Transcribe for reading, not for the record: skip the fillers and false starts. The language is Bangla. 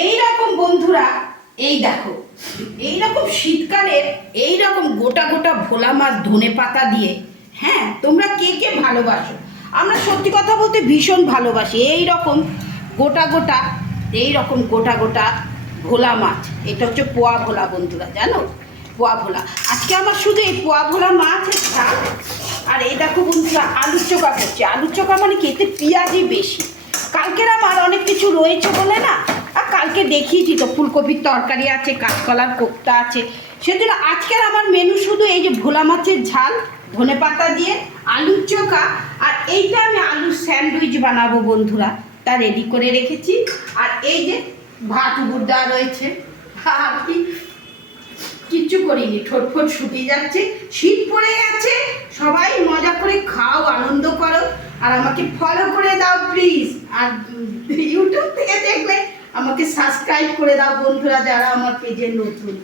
এই রকম বন্ধুরা, এই দেখো, এই রকম শীতকালের এই রকম গোটা গোটা ভোলা মাছ ধনে পাতা দিয়ে, হ্যাঁ তোমরা কে কে ভালোবাসো? আমরা সত্যি কথা বলতে ভীষণ ভালোবাসি এই রকম গোটা গোটা, এই রকম গোটা গোটা ভোলা মাছ। এটা হচ্ছে পোয়া ভোলা বন্ধুরা, জানো, পোয়া ভোলা। আজকে আমার শুধু এই পোয়া ভোলা মাছের ঝাল, আর এই দেখো বন্ধুরা আলুর চোখা করছে। আলুর চোখা মানে খেতে পেঁয়াজই বেশি। কালকের আমার অনেক কিছু রয়েছে বলে না, আর কালকে দেখিয়েছি তো ফুলকপির তরকারি আছে, কাঁচকলার কোপ্তা আছে, সেজন্য আজকের আমার মেনু শুধু এই যে ভোলা মাছের ঝাল ধনে পাতা দিয়ে আলুর চোখা। আর এইটা আমি আলুর স্যান্ডউইচ বানাবো বন্ধুরা, তা রেডি করে রেখেছি। আর এই যে ভাত উবুর দেওয়া রয়েছে, আর কি কিচ্ছু করিনি, ঠোঁট শুকিয়ে যাচ্ছে, শীত পড়ে যাচ্ছে। সবাই মজা করে খাও, আনন্দ করো, আর আমাকে ফলো করে দাও প্লিজ। আর ইউটিউব থেকে দেখলে আমাকে সাবস্ক্রাইব করে দাও বন্ধুরা, যারা আমার পেজে নতুন।